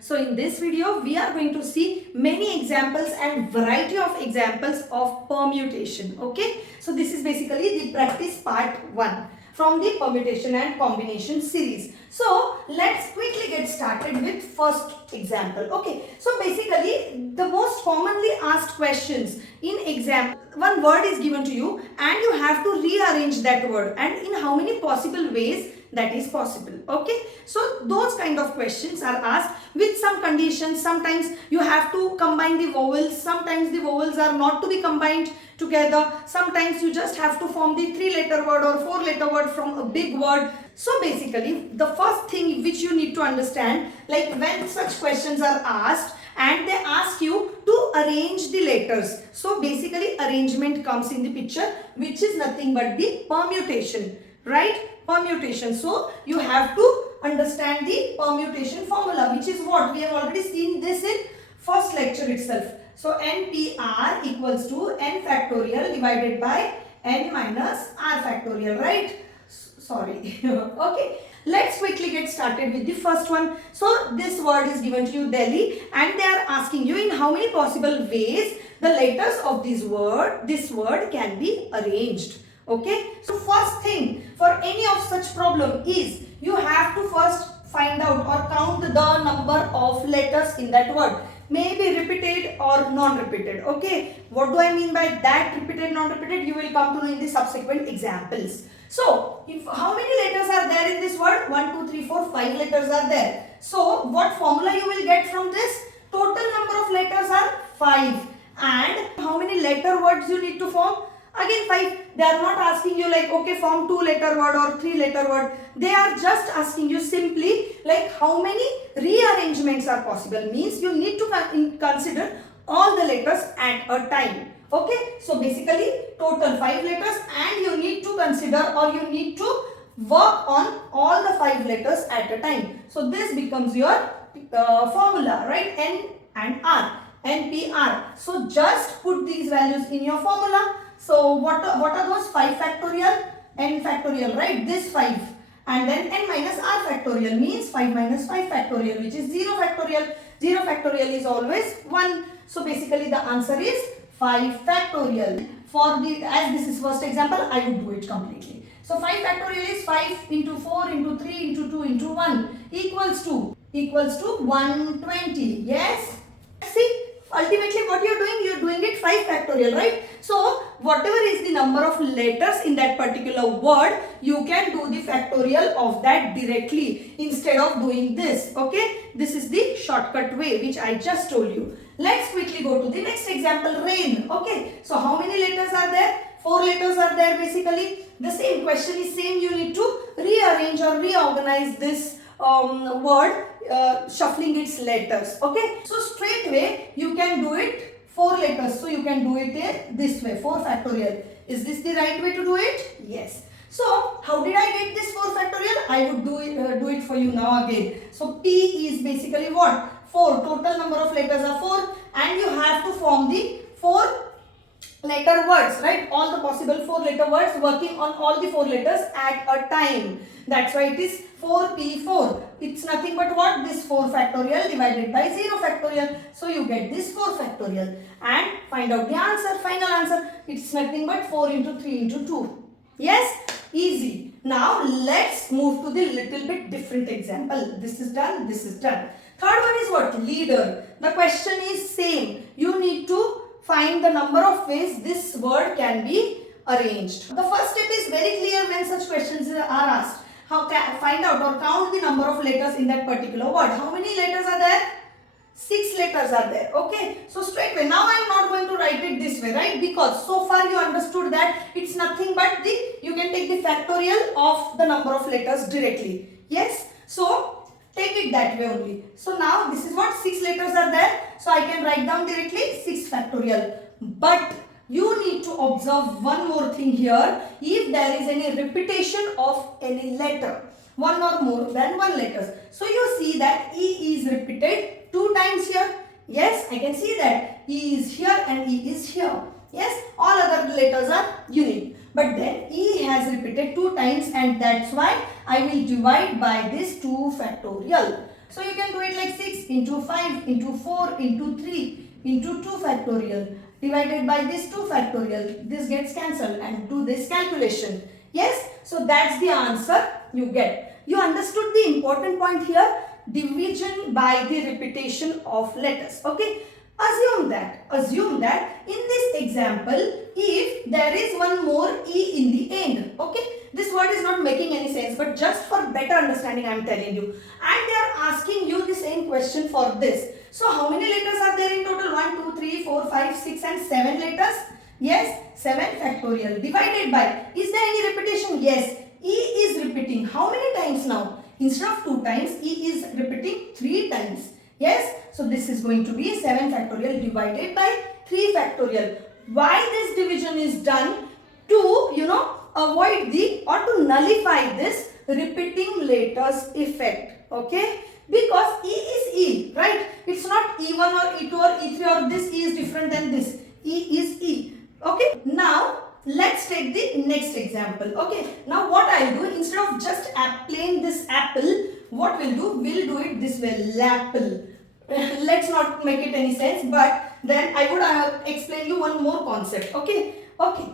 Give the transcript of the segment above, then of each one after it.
So in this video, we are going to see many examples and variety of examples of permutation. Okay. So this is basically the practice part 1 from the permutation and combination series. So let's quickly get started with first example. Okay. So basically the most commonly asked questions in exam, one word is given to you and you have to rearrange that word, and in how many possible ways that is possible. Okay, so those kind of questions are asked with some conditions. Sometimes you have to combine the vowels, sometimes the vowels are not to be combined together, sometimes you just have to form the 3-letter word or 4-letter word from a big word. So basically the first thing which you need to understand, like when such questions are asked and they ask you to arrange the letters, so basically arrangement comes in the picture, which is nothing but the permutation, right? Permutation. So you have to understand the permutation formula, which is what we have already seen this in first lecture itself. So NPR equals to n factorial divided by n minus r factorial, right? Sorry. Okay, let's quickly get started with the first one. So this word is given to you, Delhi, and they are asking you in how many possible ways the letters of this word can be arranged. Okay, so first thing for any of such problem is you have to first find out or count the number of letters in that word, may be repeated or non-repeated. Okay, what do I mean by that? Repeated, non-repeated, you will come to know in the subsequent examples. So if how many letters are there in this word? 1 2 3 4 5 letters are there. So what formula you will get from this? Total number of letters are 5, and how many letter words you need to form? Again 5. They are not asking you like, okay, form 2-letter word or 3-letter word. They are just asking you simply like how many rearrangements are possible. Means you need to consider all the letters at a time. Okay, so basically total 5 letters, and you need to consider or you need to work on all the 5 letters at a time. So this becomes your formula, right? N and R, NPR. So just put these values in your formula. So what are those? 5 factorial, n factorial, right? This 5, and then n minus r factorial means 5 minus 5 factorial, which is 0 factorial. 0 factorial is always 1. So basically the answer is 5 factorial. For the, as this is first example, I would do it completely. So 5 factorial is 5 into 4 into 3 into 2 into 1 equals to 120. Yes? See? Ultimately what you are doing it 5 factorial, right? So whatever is the number of letters in that particular word, you can do the factorial of that directly instead of doing this. Okay, this is the shortcut way which I just told you. Let's quickly go to the next example, rain. Okay, so how many letters are there? 4 letters are there basically. The same question is same, you need to rearrange or reorganize this word, shuffling its letters. Okay, so straight away you can do it 4 letters, so you can do it this way, 4 factorial. Is this the right way to do it? Yes. So how did I get this 4 factorial? I would do it for you now again. So P is basically what? 4. Total number of letters are 4, and you have to form the 4-letter words, right? All the possible 4-letter words, working on all the 4 letters at a time. That's why it is 4P4. It's nothing but what? This 4 factorial divided by 0 factorial. So you get this 4 factorial, and find out the answer, final answer. It's nothing but 4 into 3 into 2. Yes? Easy. Now let's move to the little bit different example. This is done, this is done. Third one is what? Leader. The question is same. You need to find the number of ways this word can be arranged. The first step is very clear when such questions are asked. How can find out or count the number of letters in that particular word? How many letters are there? 6 letters are there. Okay, so straight away, now I am not going to write it this way, right? Because so far you understood that it's nothing but you can take the factorial of the number of letters directly. Yes, so take it that way only. So now this is what? 6 letters are there, so I can write down directly 6 factorial. But you need to observe one more thing here. If there is any repetition of any letter, one or more than one letters, so you see that E is repeated 2 times here. Yes, I can see that E is here and E is here. Yes, all other letters are unique. But then E has repeated 2 times, and that's why I will divide by this 2 factorial. So you can do it like 6 into 5 into 4 into 3 into 2 factorial divided by this 2 factorial. This gets cancelled and do this calculation. Yes, so that's the answer you get. You understood the important point here, division by the repetition of letters. Okay, assume that in this example, if there is one more E in the end, okay, this word is not making any sense, but just for better understanding I am telling you, and they are asking you the same question for this. So how many letters are there in total? 1, 2, 3, 4, 5, 6 and 7 letters. Yes, 7 factorial divided by, is there any repetition? Yes, E is repeating. How many times now? Instead of 2 times, E is repeating 3 times. Yes, so this is going to be 7 factorial divided by 3 factorial. Why this division is done? To, avoid or to nullify this repeating letters effect. Okay, because E is E, right? It's not E1 or E2 or E3 or this E is different than this. E is E. Okay, now let's take the next example. Okay, now what I'll do, instead of just plain this apple, what we'll do it this way, lapple. Let's not make it any sense, but then I would explain you one more concept. Okay,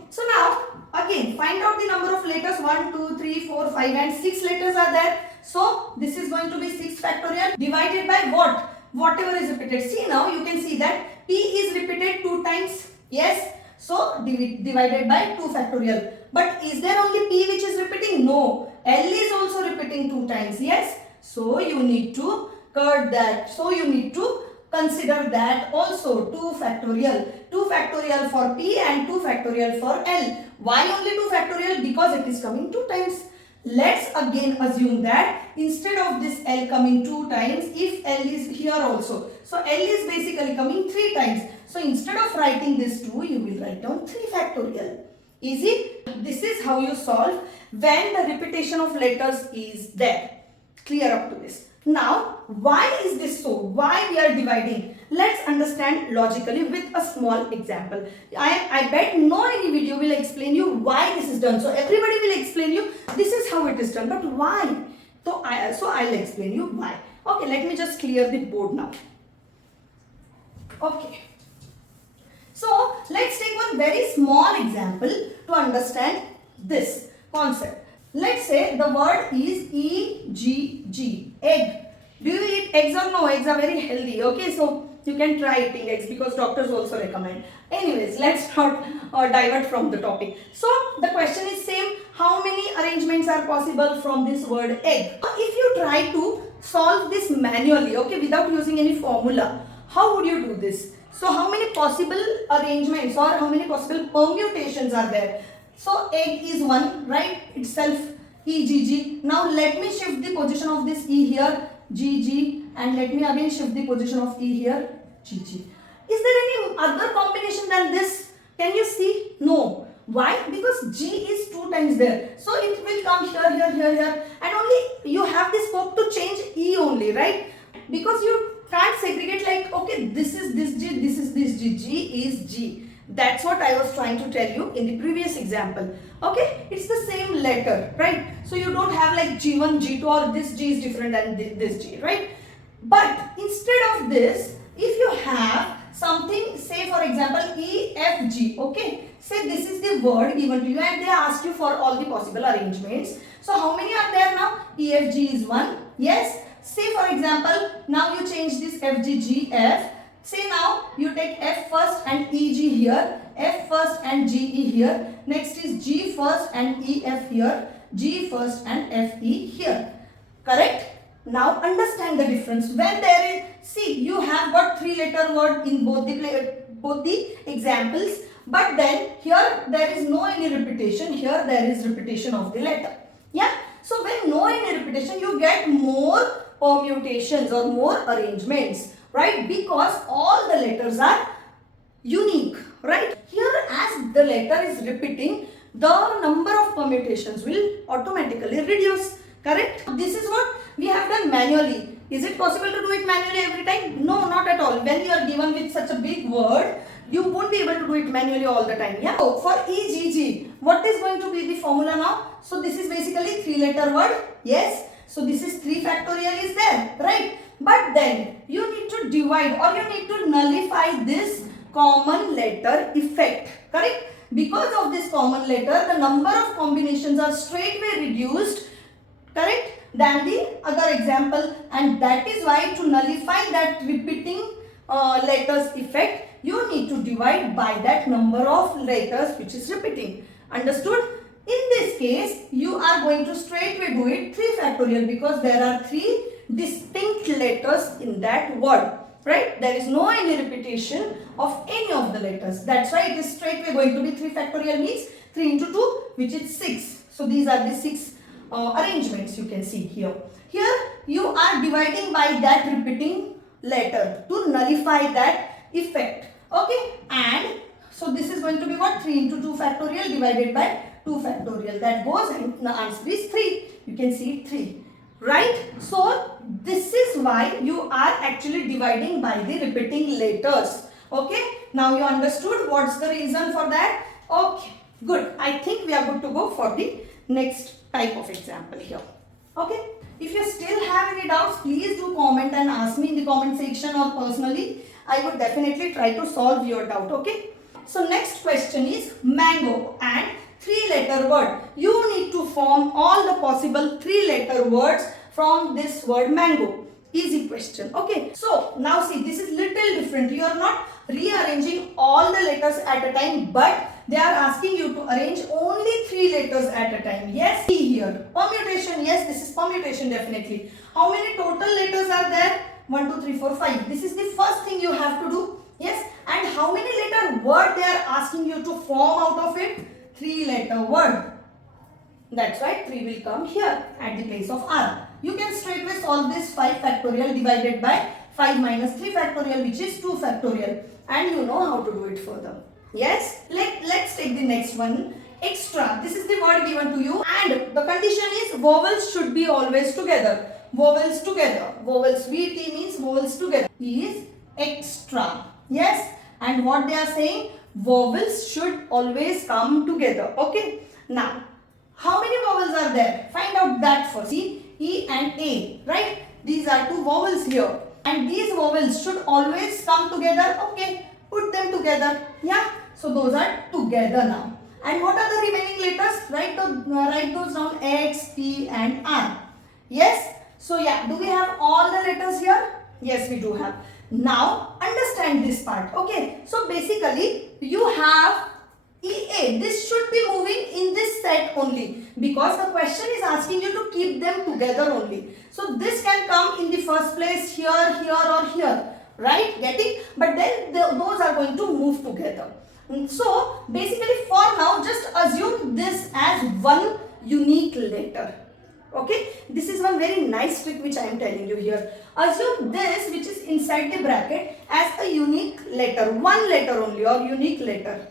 so now again find out the number of letters. 1, 2, 3, 4, 5 and 6 letters are there. So this is going to be 6 factorial divided by what? Whatever is repeated. See, now you can see that P is repeated 2 times. Yes, so divided by 2 factorial. But is there only P which is repeating? No, L is also repeating 2 times. Yes, so you need to cut that. So you need to consider that also. 2 factorial. 2 factorial for P and 2 factorial for L. Why only 2 factorial? Because it is coming 2 times. Let's again assume that instead of this L coming 2 times, if L is here also, so L is basically coming 3 times. So instead of writing this 2, you will write down 3 factorial. Easy? This is how you solve when the repetition of letters is there. Clear up to this. Now, why is this so? Why we are dividing? Let's understand logically with a small example. I bet no any video will explain you why this is done. So everybody will explain you this is how it is done. But why? So I'll explain you why. Okay, let me just clear the board now. Okay. So let's take one very small example to understand this concept. Let's say the word is EGG, egg. Do you eat eggs or no? Eggs are very healthy. Okay, so you can try eating eggs because doctors also recommend. Anyways, let's not divert from the topic. So the question is same. How many arrangements are possible from this word egg? If you try to solve this manually, okay, without using any formula, how would you do this? So how many possible arrangements or how many possible permutations are there? So egg is one, right? Itself EGG. Now let me shift the position of this E here, GG, and let me again shift the position of E here, GG. Is there any other combination than this? Can you see? No. Why? Because G is 2 times there. So it will come here, here, here, here. And only you have the scope to change E only, right? Because you can't segregate like, okay, this is this G, this is this G. G is G. That's what I was trying to tell you in the previous example. Okay, it's the same letter, right? So you don't have like G1, G2 or this G is different than this G, right? But instead of this, if you have something, say for example EFG, okay? Say this is the word given to you and they asked you for all the possible arrangements. So how many are there now? EFG is 1, yes? Say for example, now you change this FGGF. Say now you take F first and EG here, F first and GE here. Next is G first and EF here, G first and FE here. Correct? Now understand the difference. When there is, see, you have got 3-letter word in both the examples, but then here there is no any repetition. Here there is repetition of the letter. Yeah. So when no any repetition, you get more permutations or more arrangements. Right, because all the letters are unique, right? Here as the letter is repeating, the number of permutations will automatically reduce, correct? This is what we have done manually. Is it possible to do it manually every time? No, not at all. When you are given with such a big word, you won't be able to do it manually all the time. Yeah. So for EGG, what is going to be the formula now? So this is basically 3-letter word. Yes. So this is 3 factorial is there, right? But then you need to divide or you need to nullify this common letter effect, correct? Because of this common letter, the number of combinations are straightway reduced, correct, than the other example, and that is why to nullify that repeating letters effect, you need to divide by that number of letters which is repeating. Understood? In this case, you are going to straightway do it 3 factorial because there are 3 distinct letters in that word, right? There is no any repetition of any of the letters. That's why it is straightway going to be 3 factorial means 3 into 2 which is 6. So these are the 6 arrangements you can see here. Here you are dividing by that repeating letter to nullify that effect. Okay, and so this is going to be what? 3 into 2 factorial divided by 2 factorial. That goes and the answer is 3. You can see 3. Right? So this is why you are actually dividing by the repeating letters. Okay, now you understood what's the reason for that. Okay, good. I think we are good to go for the next type of example here. Okay, if you still have any doubts, please do comment and ask me in the comment section or personally. I would definitely try to solve your doubt. Okay, so next question is mango and 3-letter word. You need to form all the possible 3-letter words from this word mango. Easy question. Okay, so now see, this is little different. You are not rearranging all the letters at a time, but they are asking you to arrange only 3 letters at a time. Yes, see here. Permutation. Yes, this is permutation definitely. How many total letters are there? 1, 2, 3, 4, 5. This is the first thing you have to do. Yes, and how many letter word they are asking you to form out of it? 3-letter word. That's why 3 will come here at the place of R. You can straightway solve this 5 factorial divided by 5 minus 3 factorial which is 2 factorial. And you know how to do it further. Yes, let's take the next one. Extra. This is the word given to you and the condition is vowels should be always together. Vowels together. Vowels VT means vowels together is extra. Yes, and what they are saying? Vowels should always come together. Okay, now how many vowels are there? Find out that first. See, E and A, right? These are 2 vowels here and these vowels should always come together. Okay, put them together. Yeah, so those are together now. And what are the remaining letters? Write those down. X, P and R. Yes, so yeah, do we have all the letters here? Yes, we do have. Now understand this part. Okay, so basically you have EA. This should be moving in this set only because the question is asking you to keep them together only. So this can come in the first place here, here or here, right? Getting? But then those are going to move together. So basically for now just assume this as one unique letter. Okay, this is one very nice trick which I am telling you here. Assume this which is inside the bracket as a unique letter, one letter only or unique letter.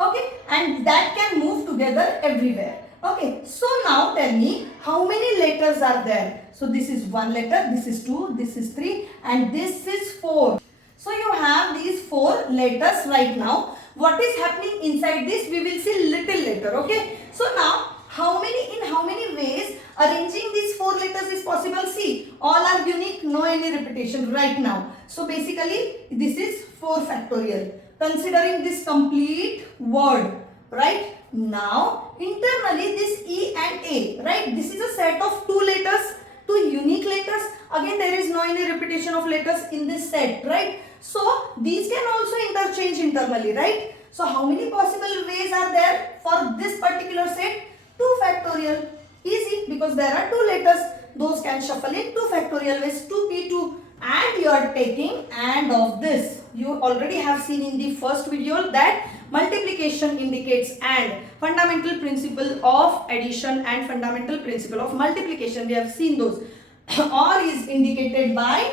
Okay, and that can move together everywhere. Okay, so now tell me how many letters are there. So this is 1 letter, this is 2, this is 3 and this is 4. So you have these 4 letters right now. What is happening inside this we will see little later. Okay, so now in how many ways arranging these 4 letters is possible? See, all are unique, no any repetition right now. So basically this is 4 factorial. Considering this complete word, right? Now internally this E and A, right? This is a set of 2 letters, 2 unique letters. Again there is no any repetition of letters in this set, right? So these can also interchange internally, right? So how many possible ways are there for this particular set? 2 factorial. Easy because there are 2 letters. Those can shuffle in 2 factorial ways, 2p2. And you are taking and of this. You already have seen in the first video that multiplication indicates and. Fundamental principle of addition and fundamental principle of multiplication. We have seen those. Or is indicated by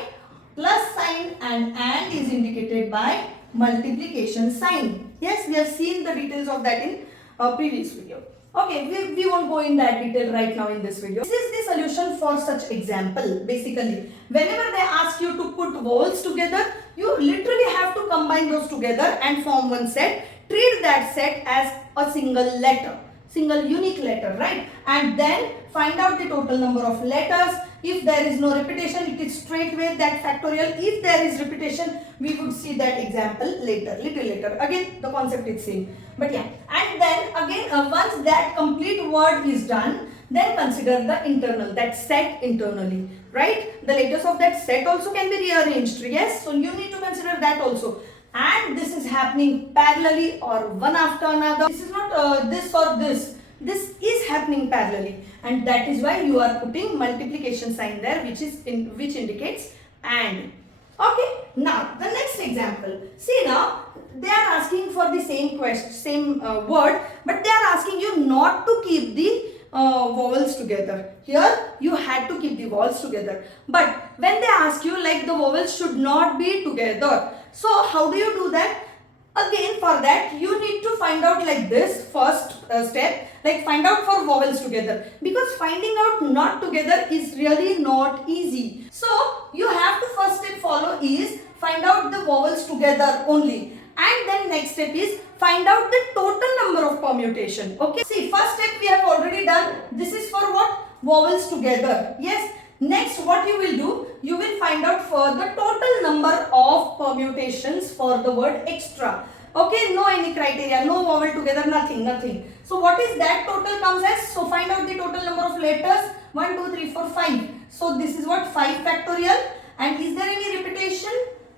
plus sign and is indicated by multiplication sign. Yes, we have seen the details of that in a previous video. Okay, we won't go in that detail right now in this video. This is the solution for such example. Basically, whenever they ask you to put vowels together, you literally have to combine those together and form one set. Treat that set as a single letter, single unique letter, right? And then find out the total number of letters. If there is no repetition, it is straightway that factorial. If there is repetition, we would see that example later, little later. Again, the concept is same. But yeah, and then again, once that complete word is done, then consider the internal, that set internally, right? The letters of that set also can be rearranged. Yes, so you need to consider that also. And this is happening parallelly or one after another. This is not this or this. This is happening parallelly, and that is why you are putting multiplication sign there, which indicates and. Okay, now the next example. See, now they are asking for the same question, same word, but they are asking you not to keep the vowels together. Here you had to keep the vowels together, but when they ask you like the vowels should not be together, so how do you do that? Again, for that you need to find out like this first step, like find out for vowels together, because finding out not together is really not easy. So you have to first step follow is find out the vowels together only, and then next step is find out the total number of permutation. Okay, see, first step we have already done. This is for what? Vowels together. Yes. Next, what you will do, you will find out for the total number of permutations for the word extra. Okay, no any criteria, no vowel together, nothing. So what is that total comes as? So find out the total number of letters. 1, 2, 3, 4, 5. So this is what? 5 factorial. And is there any repetition?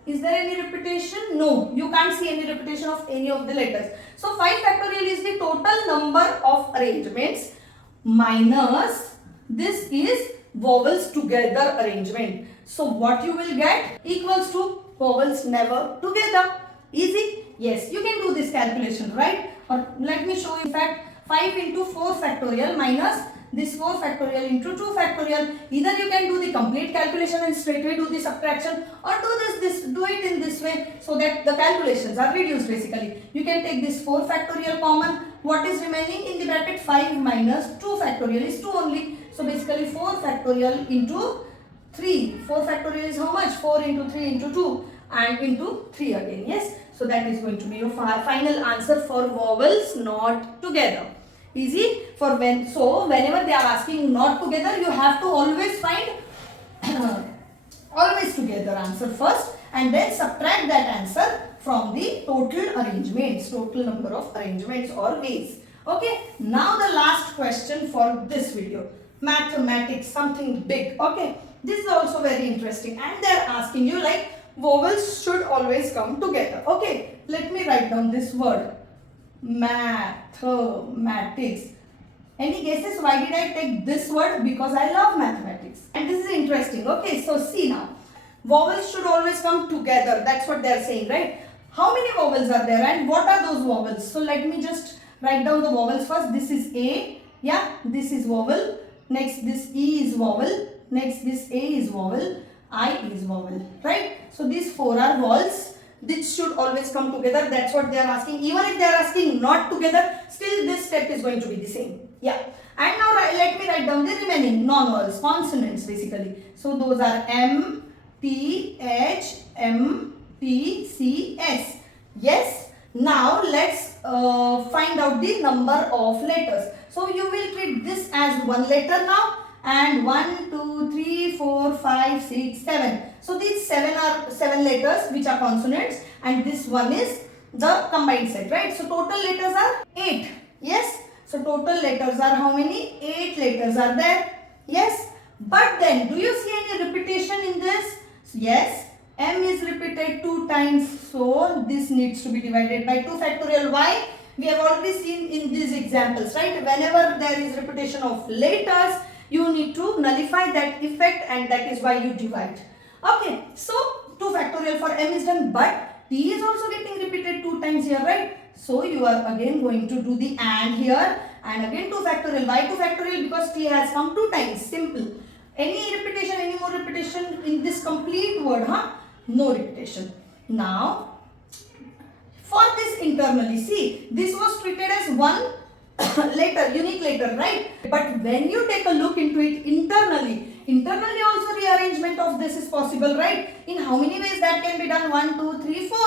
Is there any repetition? No, you can't see any repetition of any of the letters. So 5 factorial is the total number of arrangements minus this is vowels together arrangement. So what you will get equals to vowels never together. Easy? Yes, you can do this calculation, right? Or let me show you. In fact, 5 into 4 factorial minus this 4 factorial into 2 factorial. Either you can do the complete calculation and straightway do the subtraction, or do it in this way so that the calculations are reduced basically. You can take this 4 factorial common. What is remaining in the bracket? 5 minus 2 factorial is 2 only. So basically 4 factorial into 3. 4 factorial is how much? 4 into 3 into 2 and into 3 again. Yes. So that is going to be your final answer for vowels not together. Easy. For whenever they are asking not together, you have to always find always together answer first, and then subtract that answer from the total arrangements, total number of arrangements or ways. Okay. Now the last question for this video. Mathematics, something big. Okay. This is also very interesting, and they are asking you like vowels should always come together. Okay. Let me write down this word. Mathematics. Any guesses why did I take this word? Because I love mathematics. And this is interesting. Okay, so see now. Vowels should always come together. That's what they are saying, right? How many vowels are there and what are those vowels? So let me just write down the vowels first. This is A. Yeah, this is vowel. Next this E is vowel. Next this A is vowel. I is vowel. Right? So these 4 are vowels. This should always come together. That's what they are asking. Even if they are asking not together, still this step is going to be the same. Yeah. And now let me write down the remaining non-vowels, consonants basically. So those are M, P, H, M, P, C, S. Yes. Now let's find out the number of letters. So you will treat this as one letter now. And 1, 2, 3, 4, 5, 6, 7. So these 7 are 7 letters which are consonants, and this one is the combined set, right? So total letters are 8. Yes. So total letters are how many? 8 letters are there. Yes. But then do you see any repetition in this? Yes. M is repeated 2 times. So this needs to be divided by 2 factorial. Why? We have already seen in these examples, right? Whenever there is repetition of letters, you need to nullify that effect, and that is why you divide. Okay, so 2 factorial for M is done, but T is also getting repeated 2 times here, right? So you are again going to do the AND here, and again 2 factorial. Why 2 factorial? Because T has come 2 times. Simple. Any repetition, any more repetition in this complete word, huh? No repetition. Now, for this internally, see, this was treated as one letter, unique letter, right? But when you take a look into it internally also rearrangement of this is possible, right? In how many ways that can be done? 1, 2, 3, 4.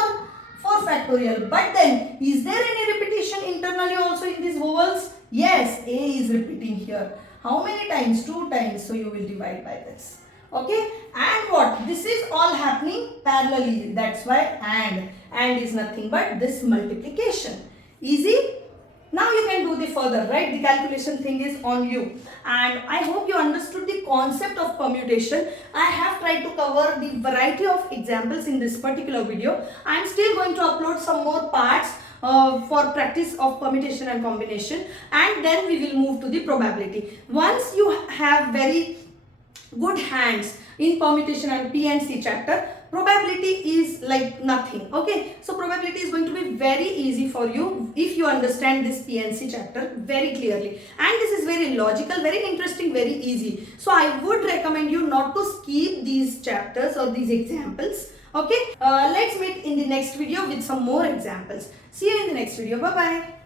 4 factorial. But then, is there any repetition internally also in these vowels? Yes, A is repeating here. How many times? 2 times. So you will divide by this. Okay, and what? This is all happening parallelly. That's why and is nothing but this multiplication. Easy? Now you can do the further, right? The calculation thing is on you. And I hope you understood the concept of permutation. I have tried to cover the variety of examples in this particular video. I am still going to upload some more parts for practice of permutation and combination, and then we will move to the probability. Once you have very good hands in permutation and PNC chapter, probability is like nothing. Okay, so probability is going to be very easy for you if you understand this PNC chapter very clearly, and this is very logical, very interesting, very easy. So I would recommend you not to skip these chapters or these examples. Okay, let's meet in the next video with some more examples. See you in the next video. Bye bye.